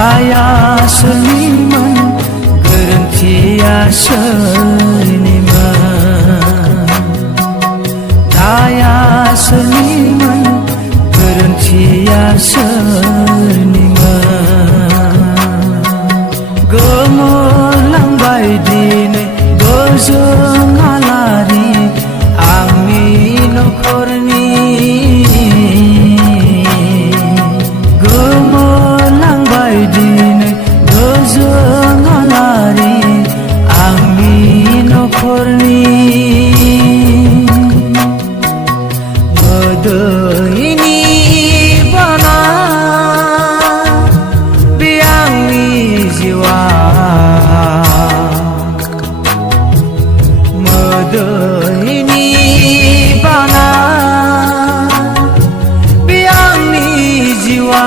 दाया सोरनिमोन गोरोन्थिया सोरनिमोन दाया सोरनिमोन गोरोन्थिया सोरनिमोन गोमोरलांबाय दिनै बोजों आलारि आंनि नखरनि गोमोरलांबाय दिनै बोजों आलारि आंनि नखरनि मोदैनि बाना बे आंनि जिउआ मोदैनि बाना बे आंनि जिउआ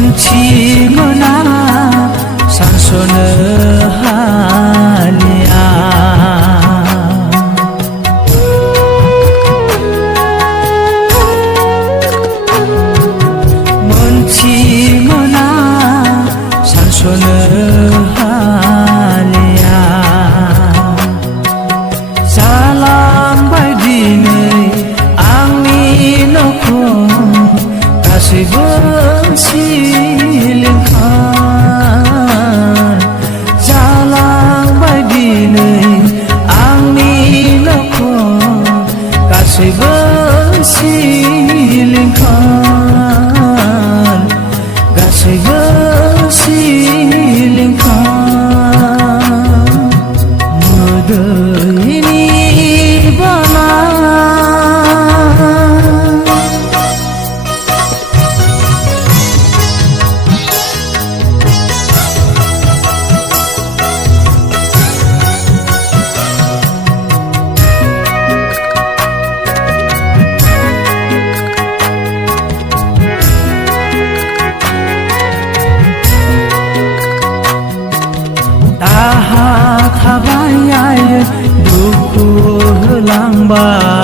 मोनथिमोना सानस'नो हालिया मोनथिमोना सानस'नो हालिया जालांबाय दिनै आंनि नखर गासैबो सिलिंखार जालांबाय दिनै आंनि नखर गासैबो सिलिंखार गासैबो सिलिंखार मोदैनि बाना थाबाय दुखु होलांबाय